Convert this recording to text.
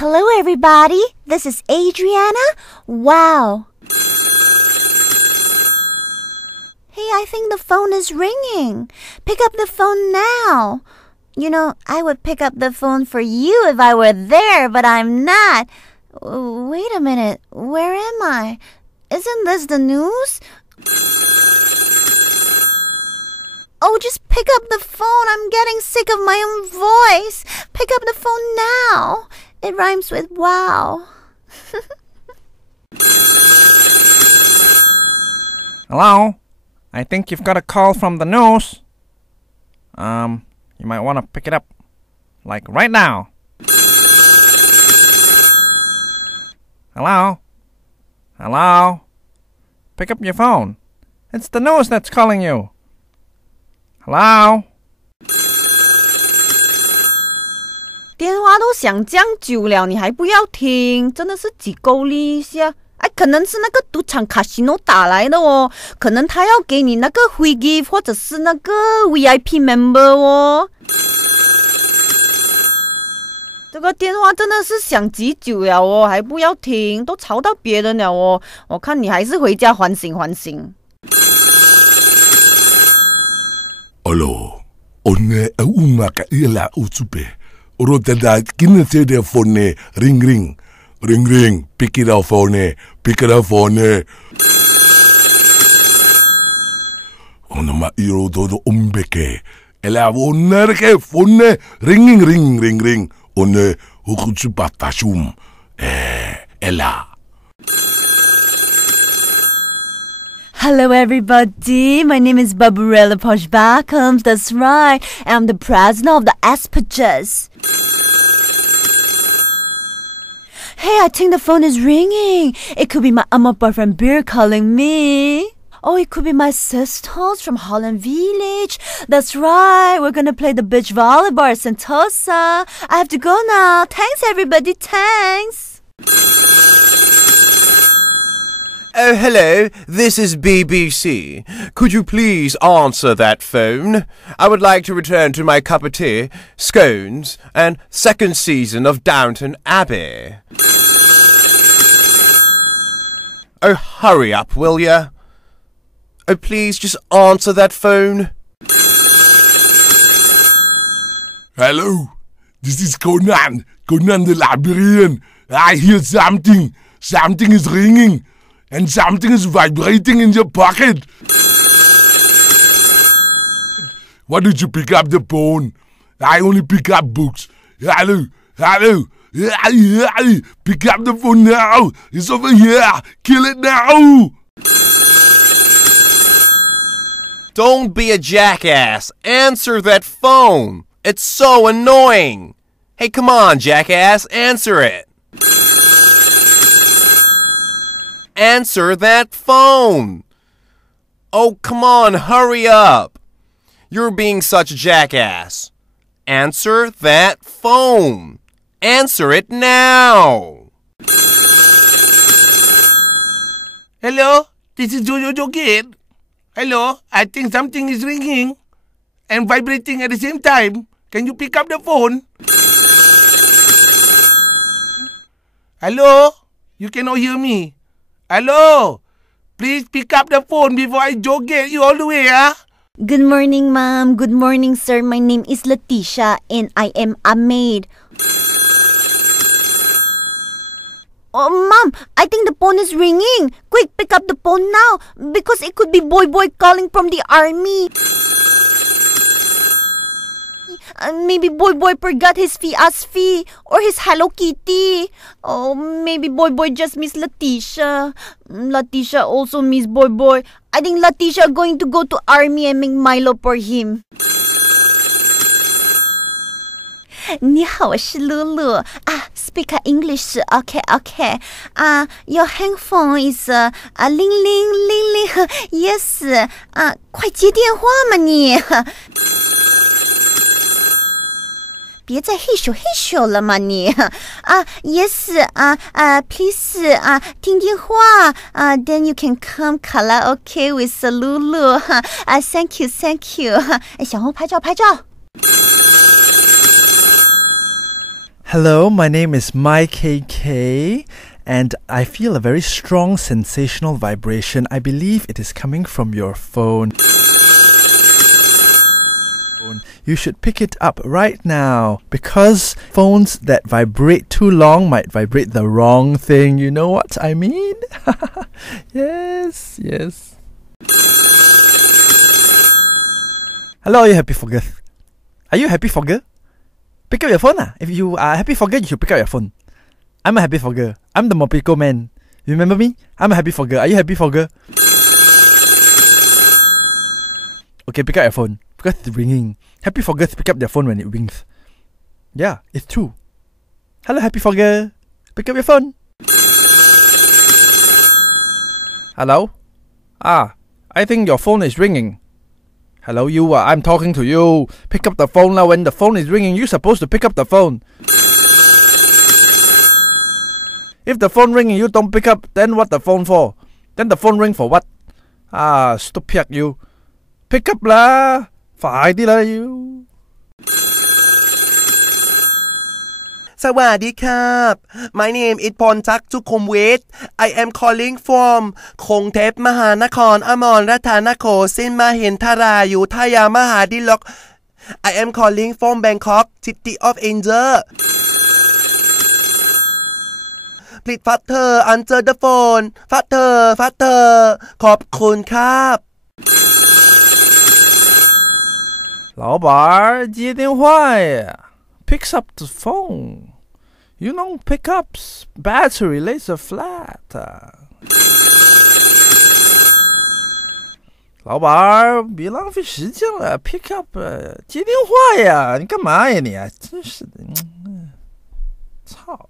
Hello, everybody. This is Adrianna Wow. Hey, I think the phone is ringing. Pick up the phone now. You know, I would pick up the phone for you if I were there, but I'm not. Wait a minute. Where am I? Isn't this the news? Oh, just pick up the phone. I'm getting sick of my own voice. Pick up the phone now. It rhymes with wow. Hello? I think you've got a call from the news. You might want to pick it up. Like right now. Hello? Hello? Pick up your phone. It's the news that's calling you. Hello? 电话都响这样久了，你还不要听，真的是几够力一下。哎，可能是那个赌场卡西诺打来的哦，可能他要给你那个 free gift 或者是那个 VIP member 哦。这个电话真的是响几久了哦，还不要听，都吵到别人了哦。我看你还是回家缓醒缓醒。Alo, onne uma ka ila utupe. Rotada kinete de phone ring ring. Ring ring, pick it up phone, pick it up phone. Ono ma iro todo umbeke. Ela onne ke phone ringing ring ring ring. Onne ukutsu patashum. Ela. Hello everybody, my name is Barbarella Poshbackums, that's right, I'm the president of the Aspergers. Hey, I think the phone is ringing. It could be my boyfriend Beer calling me. Oh, it could be my sisters from Holland Village. That's right, we're gonna play the beach volleyball at Sentosa. I have to go now. Thanks everybody, thanks. Oh, hello, this is BBC. Could you please answer that phone? I would like to return to my cup of tea, scones, and second season of Downton Abbey. Oh, hurry up, will ya? Oh, please just answer that phone. Hello, this is Conan. Conan the librarian. I hear something. Something is ringing. And something is vibrating in your pocket. Why did you pick up the phone? I only pick up books. Hello, hello. Pick up the phone now. It's over here. Kill it now. Don't be a jackass. Answer that phone. It's so annoying. Hey, come on, jackass. Answer it. Answer that phone. Oh, come on, hurry up. You're being such a jackass. Answer that phone. Answer it now. Hello, this is Jojo Joget. Hello, I think something is ringing and vibrating at the same time. Can you pick up the phone? Hello, you cannot hear me. Hello, please pick up the phone before I joget you all the way, huh? Good morning, ma'am. Good morning, sir. My name is Leticia and I am a maid. Oh, ma'am, I think the phone is ringing. Quick, pick up the phone now because it could be Boy calling from the army. Maybe Boy forgot his fee or his Hello Kitty. Oh, maybe Boy just missed Leticia. Leticia also missed Boy. I think Leticia going to go to army and make Milo for him. 你好，我是 Lulu. Speak English. Okay. Your handphone is 铃铃。Yes. 快接电话嘛你。别再嘿咻了嘛你。Yes. Please. 听电话。Then you can come karaoke with Lulu. Thank you. 小红拍照。Hello, my name is Mai KK, and I feel a very strong sensational vibration. I believe it is coming from your phone. You should pick it up right now, because phones that vibrate too long might vibrate the wrong thing. You know what I mean? Yes. Hello, are you happy for girl? Are you happy for girl? Pick up your phone. If you are happy for girl, you should pick up your phone. I'm a happy for girl. I'm the Mopiko Man. You remember me? I'm a happy for girl. Are you happy for girl? Okay, pick up your phone, because it's ringing. Happy for girls pick up their phone when it rings. Yeah, it's true. Hello, happy for girl. Pick up your phone. Hello? I think your phone is ringing. Hello, you. I'm talking to you. Pick up the phone now. When the phone is ringing, you're supposed to pick up the phone. If the phone ringing, you don't pick up, then what the phone for? Then the phone ring for what? Stupid you. Pick up lah. 快啲啦要 สวัสดีครับ My name is Pornsak Sukhumvit. I am calling from กรุงเทพมหานครอมรรัตนโกสินทร์มหินทรายุธยามหาดิลก I am calling from Bangkok City of Angel. Please faster answer the phone. faster ขอบคุณครับ 老板接电话呀 Picks up the phone. You know pickups battery laser flat. 老板别浪费时间了 Pick up 接电话呀你干嘛呀你真是的操